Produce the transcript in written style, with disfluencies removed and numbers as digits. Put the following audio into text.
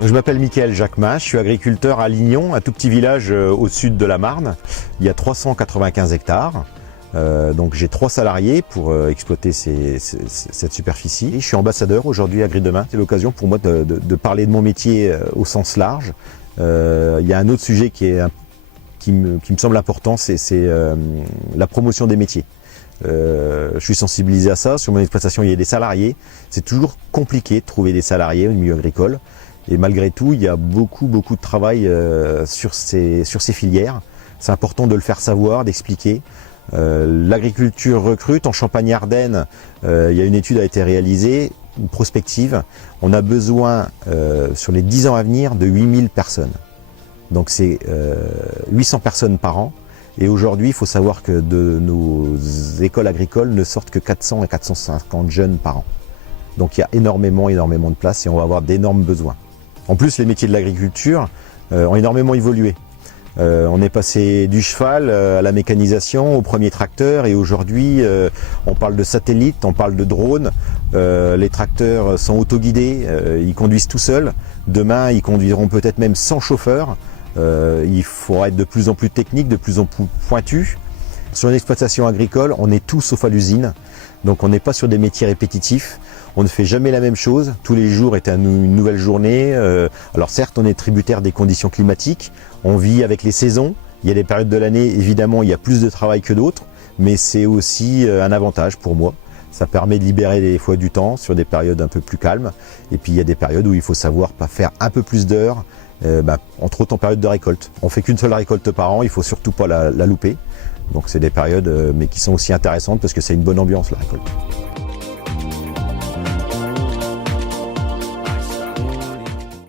Je m'appelle Michael Jacquemin, je suis agriculteur à Lignon, un tout petit village au sud de la Marne. Il y a 395 hectares, donc j'ai 3 salariés pour exploiter cette superficie. Et je suis ambassadeur aujourd'hui à Gris Demain. C'est l'occasion pour moi de parler de mon métier au sens large. Il y a un autre sujet qui me semble important, c'est la promotion des métiers. Je suis sensibilisé à ça. Sur mon exploitation, il y a des salariés. C'est toujours compliqué de trouver des salariés au milieu agricole. Et malgré tout, il y a beaucoup de travail sur ces filières. C'est important de le faire savoir, d'expliquer. L'agriculture recrute. En Champagne-Ardenne, il y a une étude qui a été réalisée, une prospective. On a besoin, sur les 10 ans à venir, de 8000 personnes. Donc c'est 800 personnes par an. Et aujourd'hui, il faut savoir que de nos écoles agricoles ne sortent que 400 et 450 jeunes par an. Donc il y a énormément de place et on va avoir d'énormes besoins. En plus, les métiers de l'agriculture ont énormément évolué. On est passé du cheval à la mécanisation, au premier tracteur, et aujourd'hui on parle de satellites, on parle de drones. Les tracteurs sont autoguidés, ils conduisent tout seuls. Demain, ils conduiront peut-être même sans chauffeur. Il faudra être de plus en plus technique, de plus en plus pointu. Sur une exploitation agricole, on est tout sauf à l'usine. Donc on n'est pas sur des métiers répétitifs, on ne fait jamais la même chose, tous les jours est une nouvelle journée. Alors certes, on est tributaire des conditions climatiques, on vit avec les saisons, il y a des périodes de l'année, évidemment, il y a plus de travail que d'autres, mais c'est aussi un avantage pour moi. Ça permet de libérer des fois du temps sur des périodes un peu plus calmes, et puis il y a des périodes où il faut savoir faire un peu plus d'heures, entre autres en période de récolte. On fait qu'une seule récolte par an, il ne faut surtout pas la louper. Donc c'est des périodes mais qui sont aussi intéressantes parce que c'est une bonne ambiance la récolte.